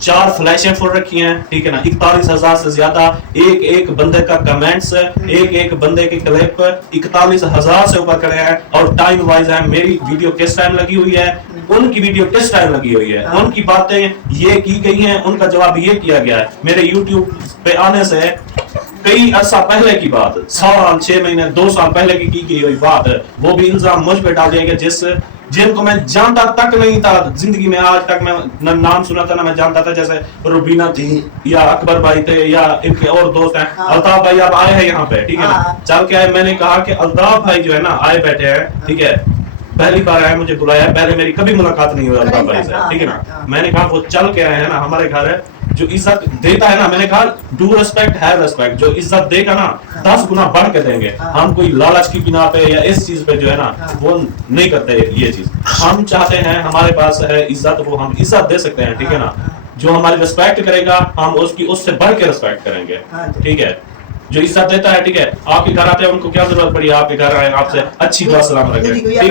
4 فلیشیں فل رکھی ہیں, ٹھیک ہے نا, 41,000 سے زیادہ ایک بندے کا کمنٹس, ایک بندے کے کلپ 41,000 سے اوپر کرے ہیں, اور ٹائم وائز ہے. میری ویڈیو کس ٹائم لگی ہوئی ہے, ان کی ویڈیو کس ٹائم لگی ہوئی ہے, ان کی باتیں یہ کی گئی ہیں, ان کا جواب یہ کیا گیا ہے. میرے یوٹیوب پہ آنے سے کئی عرصہ پہلے کی بات, 6 مہینے 2 سال پہلے کی گئی ہوئی بات, وہ بھی الزام مجھ پہ ڈال دیا گیا جن کو میں جانتا تک نہیں تھا زندگی میں, آج تک میں نہ نام سنا تھا نہ میں جانتا تھا, جیسے روبینہ تھی یا اکبر بھائی تھے یا ان کے اور دوست ہیں. الطاف بھائی آپ آئے ہیں یہاں پہ, ٹھیک ہے نا, چل کے آئے. میں نے کہا کہ الطاف بھائی جو ہے نا آئے بیٹھے ہیں, ٹھیک ہے, پہلی بار آئے, مجھے بلایا, پہلے میری کبھی ملاقات نہیں ہوئی الطاف بھائی سے, ٹھیک ہے نا. میں نے کہا وہ چل کے آئے ہیں نا, ہمارے گھر ہے, جو عزت دیتا ہے نا, میں نے کہا ڈو ریسپیکٹ ہیو ریسپیکٹ, جو عزت دے گا نا 10 گنا بڑھ کے دیں گے. ہم کوئی لالچ کی بنا پہ یا اس چیز پہ جو ہے نا وہ نہیں کرتے. یہ چیز ہم چاہتے ہیں, ہمارے پاس ہے عزت, وہ ہم عزت دے سکتے ہیں, ٹھیک ہے نا. جو ہماری ریسپیکٹ کرے گا ہم اس سے بڑھ کے ریسپیکٹ کریں گے, ٹھیک ہے. جو عزت دیتا ہے, ٹھیک ہے, آپ کے گھر آتے ہیں, ان کو کیا ضرورت پڑی آپ کے گھر آئے, آپ سے اچھی دعا سلام رکھیں, ٹھیک ہے.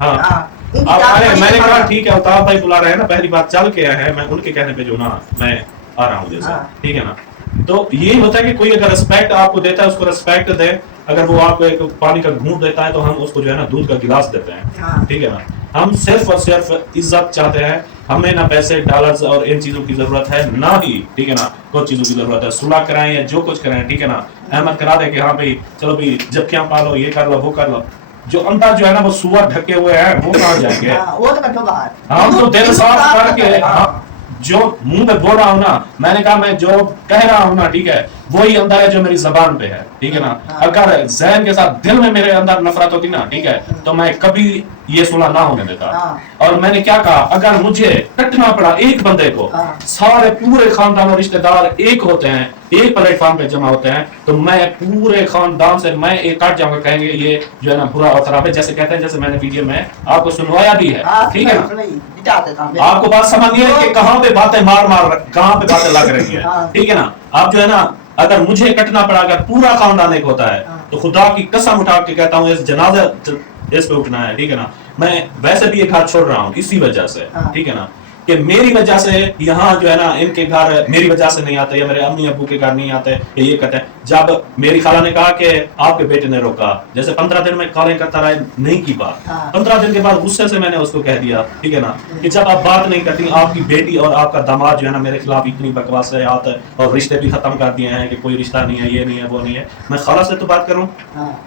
ہاں میں نے کہا ٹھیک ہے, الطاف بھائی بلا رہے ہیں نا, پہلی بار چل کے آئے ہیں, میں ان کے کہنے پہ جو نا میں آ رہا ہوں جیسا, ٹھیک ہے نا. تو یہ ہوتا ہے کہ کوئی اگر ریسپیکٹ آپ کو دیتا ہے اس کو ریسپیکٹ دے. اگر وہ آپ کو ایک پانی کا گھونٹ دیتا ہے تو ہم اس کو جو ہے نا دودھ کا گلاس دیتے ہیں, ٹھیک ہے نا. ہم صرف اور صرف عزت چاہتے ہیں, ہمیں نہ پیسے ڈالرز اور ان چیزوں کی ضرورت ہے, نہ ہی, ٹھیک ہے نا, کچھ چیزوں کی ضرورت ہے. صلح کرائیں یا جو کچھ کرائیں, ٹھیک ہے نا, احمد کرا دے کہ ہاں بھائی چلو بھائی جب کیا پالو, یہ کر لو وہ کر لو. جو اندر جو ہے نا وہ سور ڈھکے ہوئے ہیں وہ کہاں جائیں گے. ہم تو دل صاف کر کے جو منہ پہ بول رہا ہوں نا, میں نے کہا میں جو کہہ رہا ہوں نا, ٹھیک ہے, وہی اندر ہے جو میری زبان پہ ہے, ٹھیک ہے نا. اگر ذہن کے ساتھ دل میں میرے اندر نفرت ہوتی نا, ٹھیک ہے, تو میں کبھی یہ صلح نہ ہونے دیتا. اور میں نے کیا کہا, اگر مجھے کٹنا پڑا ایک بندے کو, سارے پورے خاندان اور رشتہ دار ایک ہوتے ہیں, ایک پلیٹ فارم پہ جمع ہوتے ہیں, تو میں پورے خاندان سے میں ایک کٹ جاؤں گا, کہیں گے یہ جو ہے نا برا اور خراب ہے, جیسے کہتے ہیں, جیسے میں نے ویڈیو میں آپ کو سنوایا بھی ہے, ٹھیک ہے نا. آپ کو بات سمجھ نہیں ہے کہ کہاں پہ باتیں مار کہاں پہ باتیں لگ رہی ہیں, ٹھیک ہے نا. آپ جو ہے نا اگر مجھے کٹنا پڑا, اگر پورا خاندان ایک ہوتا ہے, تو خدا کی قسم اٹھا کے کہتا ہوں اس جنازہ اس پہ اٹھنا ہے, ٹھیک ہے نا. میں ویسے بھی ایک ہاتھ چھوڑ رہا ہوں اسی وجہ سے, ٹھیک ہے نا, کہ میری وجہ سے یہاں جو ہے نا ان کے گھر میری وجہ سے نہیں آتے, یا میرے امی ابو کے گھر نہیں آتے, یہ کہتے ہیں. جب میری خالہ نے کہا کہ آپ کے بیٹے نے روکا, جیسے 15 دن میں کالیں کرتا رہا, نہیں کی بات, 15 دن کے بعد غصے سے میں نے اس کو کہہ دیا, ٹھیک ہے نا, کہ جب آپ بات نہیں کرتی, آپ کی بیٹی اور آپ کا داماد جو ہے نا میرے خلاف اتنی بکواسات اور رشتے بھی ختم کر دیے ہیں کہ کوئی رشتہ نہیں ہے, یہ نہیں ہے, وہ نہیں ہے. میں خالہ سے تو بات کروں,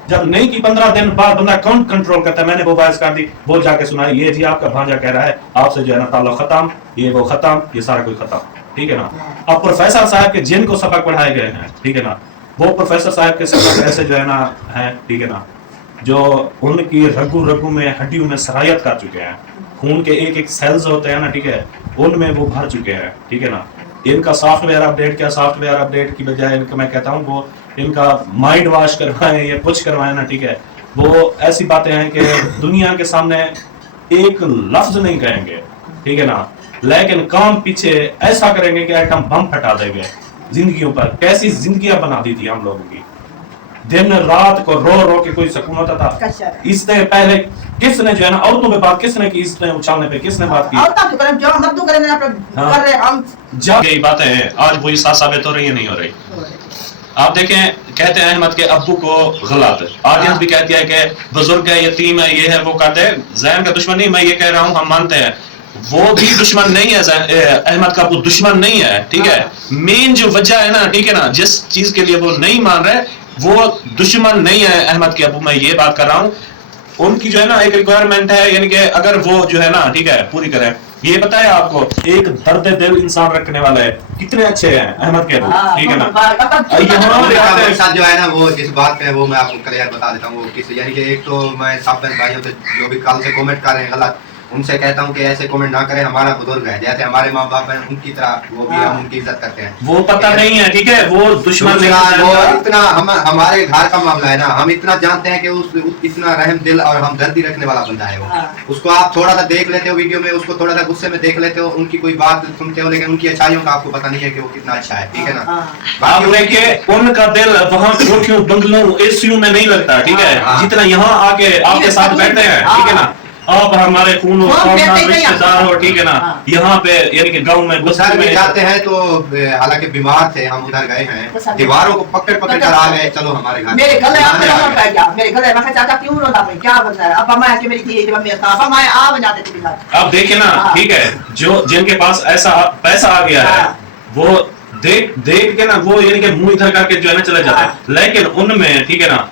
جب نہیں کی 15 دن بعد بندہ کون کنٹرول کرتا ہے. میں نے وہ باعث کر دی, وہ جا کے سنا, یہ جی آپ کا بھانجا کہہ رہا ہے آپ سے جو ہے نا تعلق ختم, یہ وہ ختم, یہ سارا کوئی ختم, ٹھیک ہے نا. اب پروفیسر صاحب کے جن کو سبق پڑھائے گئے ہیں, ٹھیک ہے نا, وہ پروفیسر صاحب کے سبق ایسے جو ہے نا ہیں, ٹھیک ہے نا, جو ان کی رگو میں ہڈیوں میں سرایت کر چکے ہیں, خون کے ایک سیلز ہوتے ہیں نا, ٹھیک ہے, ان میں وہ بھر چکے ہیں, ٹھیک ہے نا. ان کا سافٹ ویئر اپڈیٹ کیا, سافٹ ویئر اپڈیٹ کی بجائے ان کا میں کہتا ہوں وہ ان کا مائنڈ واش کروائیں یا کچھ کروائیں نا, ٹھیک ہے. وہ ایسی باتیں ہیں کہ دنیا کے سامنے ایک لفظ نہیں کہیں گے, ٹھیک ہے نا, لیکن کام پیچھے ایسا کریں گے کہ ایٹم بم پھٹا دیں گے زندگیوں پر. کیسی زندگیاں بنا دی تھی ہم لوگوں کی, دن رات کو رو رو کے کوئی سکون ہوتا تھا. اس نے پہلے کس نے جو ہے نا عورتوں پہ بات کس نے کی, اس نے اچھالنے پہ کس نے بات کی, جب یہی باتیں ہیں آج وہی ساتھ ثابت ہو رہی ہے, نہیں ہو رہی. آپ دیکھیں, کہتے ہیں احمد کے ابو کو غلط, آڈینس بھی کہتی ہے کہ بزرگ ہے, یتیم ہے, یہ ہے, وہ کہتے ہیں. ذہن کا دشمن نہیں, میں یہ کہہ رہا ہوں, ہم مانتے ہیں وہ بھی دشمن نہیں ہے, احمد کا ابو دشمن نہیں ہے, ٹھیک ہے. مین جو وجہ ہے نا, ٹھیک ہے نا, جس چیز کے لیے وہ نہیں مان رہے, وہ دشمن نہیں ہے احمد کے ابو. میں یہ بات کر رہا ہوں, ان کی جو ہے نا ایک ریکوائرمنٹ ہے, یعنی کہ اگر وہ جو ہے نا, ٹھیک ہے, پوری کریں. یہ بتایا آپ کو, ایک درد دل انسان رکھنے والا ہے, کتنے اچھے ہیں احمد کے ابو, ٹھیک ہے نا. یہاں جو ہے نا وہ جس بات پہ وہ میں آپ کو کلیئر بتا دیتا ہوں, وہ کس, یعنی کہ ایک تو میں سب بھائیوں سے جو بھی کل سے کامنٹ کر رہے ہیں غلط, ان سے کہتا ہوں کہ ایسے کامنٹ نہ کریں. ہمارا بزرگ ہے, جیسے ہمارے ماں باپ ہیں ان کی طرح وہ بھی ہم ان کی عزت کرتے ہیں. وہ پتہ نہیں ہے, ٹھیک ہے, وہ دشمن نہیں ہے. وہ اتنا ہمارے گھر کا معاملہ ہے نا, ہم اتنا جانتے ہیں کہ اس اتنا رحم دل اور ہمدردی رکھنے والا بندہ ہے وہ. اس کو آپ تھوڑا سا دیکھ لیتے ہو ویڈیو میں, اس کو تھوڑا سا غصے میں دیکھ لیتے ہو, ان کی کوئی بات سنتے ہو, لیکن ان کی اچھائیوں کا آپ کو پتہ نہیں ہے کہ وہ کتنا اچھا ہے, ٹھیک ہے نا. آپ دیکھیں ان کا دل وہاں کوٹھیوں بنگلوں ایسیوں میں نہیں لگتا, ٹھیک ہے, جتنا یہاں آ کے آپ کے ساتھ بیٹھتے ہیں, ٹھیک ہے نا. आप हमारे खून और हम कहते ही नहीं रिश्तेदार हो, ठीक है ना, हाँ। यहाँ पे यानी कि गाँव में उधर भी जाते हैं तो हालांकि बीमार थे, हम उधर गए हैं, दीवारों को पकड़ पकड़ कर आ गए, चलो हमारे घर मेरे गले आने आ गए। पै गया, मेरे गले मैं चाचा क्यों रोता मैं क्या बन रहा है, अब मैं कि मेरी थी जब मैं था अब मैं आ बन जाते थे बिना। अब देखिए ना, हाँ। ठीक है, जो जिनके पास ऐसा पैसा आ गया है हाँ। वो देख देख के ना वो यानी कि मुंह इधर करके जो है ना चले जाते हैं, लेकिन उनमें ठीक है ना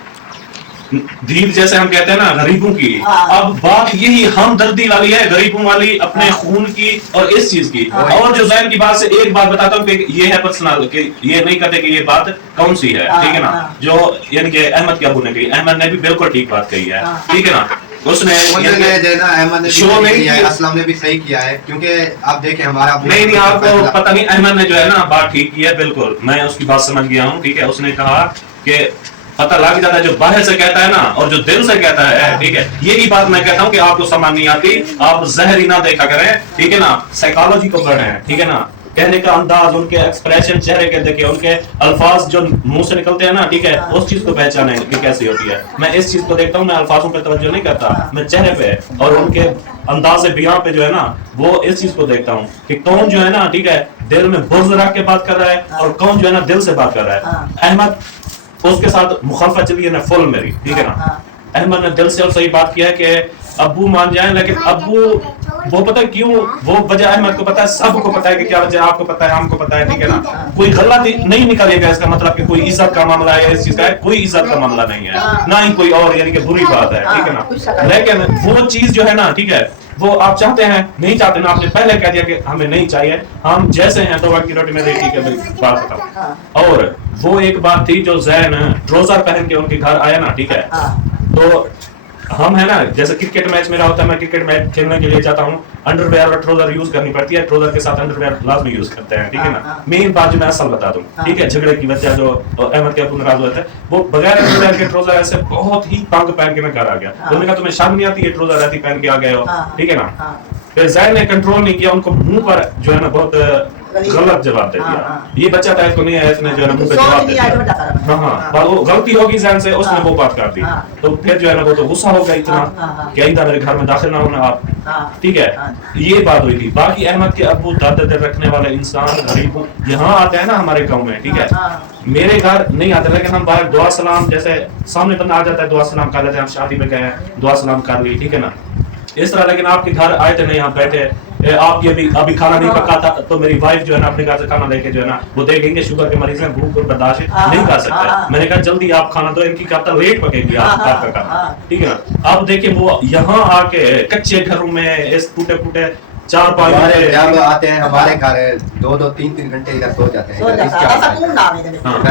दीद जैसे हम कहते हैं ना गरीबों की, हाँ। अब बात यही हमदर्दी वाली है, गरीबों वाली, अपने हाँ। खून की और इस चीज की। हाँ। और जो जैन की बात से एक बात बताता हूँ कि ये है पर्सनल, कि ये नहीं कहते कि ये बात कौन सी है, हाँ, ठीक है ना, हाँ। जो यानी कि अहमद के अबू ने कही, अहमद ने भी बिल्कुल ठीक बात कही है, हाँ। ठीक है ना, उसने यानी कि देना अहमद ने भी शो सही नहीं किया है, की। असलम ने भी सही किया है, क्योंकि आप देखें हमारा नहीं आपको पता नहीं, अहमद ने जो है ना बात ठीक की है, बिल्कुल मैं उसकी बात समझ गया हूँ, ठीक है, उसने कहा कि पता लग जाता है जो बाहर से कहता है ना और जो दिल से कहता है, ठीक है, यही बात मैं कहता हूँ कि आपको समझ नहीं आती, आप जहर ही ना देखा करें, ठीक है ना, साइकोलॉजी को पढ़ें, ठीक है ना, कहने का अंदाज, उनके एक्सप्रेशन चेहरे के देखे, उनके अल्फाज जो मुंह से निकलते हैं ना, ठीक है, उस चीज को पहचाने कि कैसी होती है। मैं इस चीज को देखता हूँ, मैं अल्फाजों पे तवज्जो नहीं करता, मैं चेहरे पे और उनके अंदाज़े बयां पे जो है ना वो इस चीज को देखता हूँ कि कौन जो है ना, ठीक है, दिल में बुर्ज रख के बात कर रहा है और कौन जो है ना दिल से बात कर रहा है। अहमद उसके साथ मुखालफत चली है ना फुल मेरी, ठीक है ना, अहमद ने दिल से और सही बात किया है कि अब्बू मान जाए, लेकिन अब्बू वो पता है क्यों, वो वजह अहमद को पता है, सबको पता है कि क्या वजह, आपको पता है, हमको पता है, ठीक है ना, कोई गलत नहीं निकलेगा इसका मतलब कि कोई इज्जत का मामला है इस चीज का है, कोई इज्जत का मामला नहीं है, ना ही कोई और यानी कि बुरी बात है, ठीक है ना, लेकिन वो चीज जो है ना, ठीक है, वो आप चाहते हैं नहीं चाहते ना, आपने पहले कह दिया कि हमें नहीं चाहिए, हम जैसे हैं दो वक्त की रोटी में, ठीक है बात बताओ। और वो एक बात थी जो जैन ट्राउजर पहन के उनके घर आया ना, ठीक है, तो हम है ना जैसे क्रिकेट मैच मेरा होता है, मैं क्रिकेट मैच खेलने के लिए जाता हूँ, अंडरवेयर और ट्राउजर यूज करनी पड़ती है, ट्राउजर के साथ अंडरवेयर लाजमी यूज करते हैं, ठीक है ना, मेन बात जो मैं असल बता दूं, ठीक है, झगड़े की वजह जो अहमद के अबू नाराज हुए थे, वो बगैर अंडरवेयर के ट्राउजर ऐसे बहुत ही तंग पहन के मैं घर आ गया, उन्होंने कहा तुम्हें शर्म नहीं आती है ट्राउजर रहती पहन के आ गए हो, ठीक है ना, फिर जैन ने कंट्रोल नहीं किया, उनको मुंह पर जो है ना बहुत गलत जवाब दे दिया, ये बच्चा था इसको नहीं है, इसने जो है ना मुंह पे जवाब दे दिया, हाँ पर वो गलती होगी जैन से, उसने वो बात कर दी, तो फिर जो है ना वो तो गुस्सा हो गया इतना कि आइंदा मेरे घर में दाखिल ना होना आप, ठीक है, ये बात हुई थी। बाकी अहमद के अब्बू दादा दिल रखने वाले इंसान गरीब यहाँ आते हैं ना हमारे गाँव में, ठीक है, मेरे घर नहीं आते, लेकिन हम बाहर दुआ सलाम, जैसे सामने बंदा आ जाता है दुआ सलाम कर लेते हैं, हम शादी में गए दुआ सलाम कर ली, ठीक है ना, इस तरह, लेकिन आपके घर आए थे नहीं, यहाँ बैठे आप ये भी अभी खाना नहीं पका था, तो मेरी वाइफ जो है ना अपने घर से खाना लेके जो है ना वो देखेंगे शुगर के मरीज हैं, भूख और बर्दाश्त नहीं कर सकते, मैंने कहा जल्दी आप खाना दो, इनकी कब तक लेट पकेगी आपका खाना, ठीक है ना। अब देखिए वो यहाँ आके कच्चे घरों में इस टूटे फूटे चार पांच जब आते हैं हमारे घर 2-2 3-3 घंटे इधर सो जाते हैं,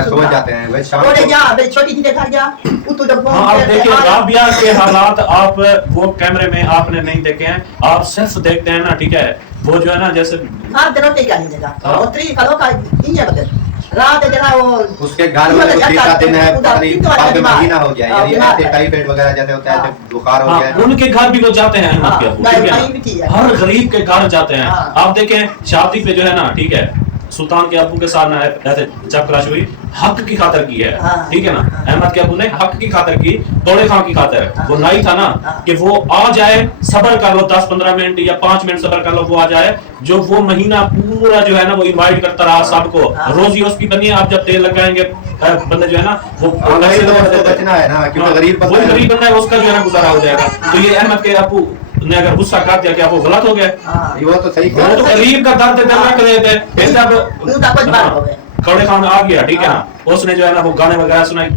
सो जाते हैं वैसे शाम को। छोटी चीजें खा गया हाँ, अब देखिए राबिया के हालात आप वो कैमरे में आपने नहीं देखे हैं, आप सिर्फ देखते हैं ना, ठीक है, वो जो है ना जैसे रात जरा वो उसके घर में तो तीसरा दिन है, महीना हो गया, यानी ऐसे टाइफाइड वगैरह जैसे होता है, बुखार हो गया, उनके घर भी वो जाते हैं अहमद के अब्बू, ठीक है, हर गरीब के घर जाते हैं। आप देखें शादी पे जो है ना, ठीक है, सुल्तान के अब्बू के साथ ना ऐसे चक्राश हुई, हक की खातर की है, ठीक है ना, अहमद के अब्बू ने हक की खातर की, तोड़े खां की खातर, वो नहीं था ना कि वो आ जाए, सबर कर लो 10-15 मिनट या 5 मिनट सबर कर लो, वो आ जाए, जो वो महीना पूरा जो है ना वो इनवाइट करता रहा सबको, रोजी उसकी बनी है, आप जब तेल लगाएंगे बंदे जो है ना वो बचना है ना, क्योंकि गरीब बंदा है, उसका जो है ना गुजारा हो जाएगा। तो ये अहमद के अब्बू ने अगर गुस्सा कर दिया क्या वो गलत हो गया, वो तो सही, वो तो गरीब का दर्द दिल रख रहे थे, फिर जब कौड़े खान आ गया, ठीक है ना, उसने जो है ना वो गाने वगैरह सुनाई,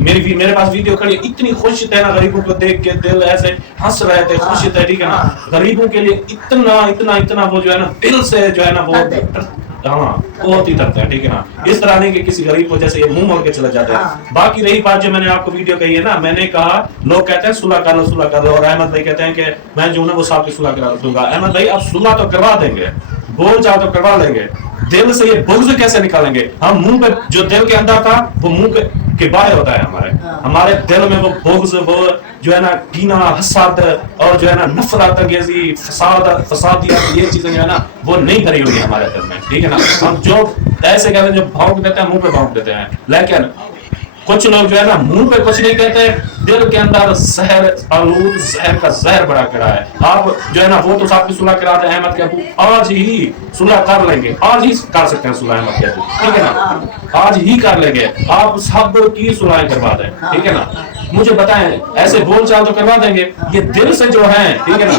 मेरे पास वीडियो खड़ी, इतनी खुश थे ना गरीबों को देख के, दिल ऐसे हंस रहे थे, खुश थे, ठीक है ना, गरीबों के लिए इतना इतना इतना वो जो है ना दिल से जो है ना वो हाँ बहुत ही डरते हैं, ठीक है ना, इस तरह नहीं कि किसी गरीब को जैसे ये मुंह मोड़ के चले जाते हैं। बाकी रही बात जो मैंने आपको वीडियो कही है ना, मैंने कहा लोग कहते हैं सुलह कर लो, और अहमद भाई कहते हैं कि मैं जो ना वो साहब की सुलह करा दूंगा। अहमद भाई आप सुलह तो करवा देंगे, बोल चाहो तो करवा लेंगे, दिल से ये बुग़्ज़ कैसे निकालेंगे? हम मुंह पे जो दिल के अंदर था वो मुंह के बाहर होता है, हमारे दिल में वो बुग़्ज़, वो जो है ना कीना, हसद और जो है ना नफरत अंगेजी, फसादियत, ये चीजें जो है ना वो नहीं भरी हुई हमारे दिल में, ठीक है ना। हम जो ऐसे कहते हैं जो भौंक देते हैं, मुंह पे भौंक देते हैं, लेकिन कुछ लोग जो है ना मुंह पे कुछ नहीं कहते, दिल के अंदर जहर आलूद जहर का जहर बड़ा करा है। आप जो है ना वो तो साहब की सुलह कराते हैं अहमद के अबू, आज ही सुलह कर लेंगे, आज ही कर सकते हैं सुलह अहमद के अबू, ठीक है ना, आज ही कर लेंगे, आप सब की सुलह करवा दें, ठीक है ना। मुझे बताएं, ऐसे बोल चाल तो करवा देंगे, ये दिल से जो है, ठीक है ना,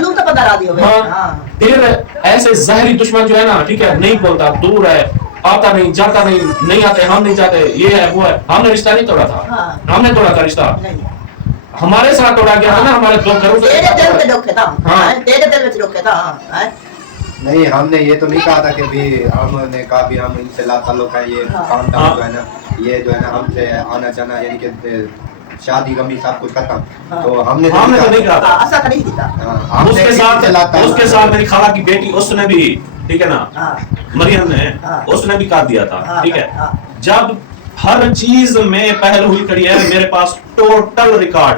हाँ, दिल ऐसे जहरी दुश्मन जो है ना, ठीक है, नहीं बोलता, दूर है, आता नहीं, जाता नहीं, नहीं आते, हम नहीं जाते, ये है वो है, हमने रिश्ता नहीं तोड़ा था, हमने तोड़ा था रिश्ता, हमारे साथ तोड़ा गया था ना, हमारे दो घरों से, तेरे दिल में धोखे था, तेरे दिल में धोखे था। नहीं, हमने ये तो नहीं कहा था कि भी हमने कहा भी हम इनसे ताल्लुक है, ये काम जो है ना, ये जो है ना हमसे आना जाना, यानी कि शादी गमी सब कुछ खत्म, तो हमने तो नहीं कहा था, ऐसा नहीं था। उसके साथ मेरी खाला की बेटी, उसने भी, ठीक है ना, मरियम ने, उसने भी काट दिया था, ठीक है। जब हर चीज में पहल हुई खड़ी है, मेरे पास टोटल रिकॉर्ड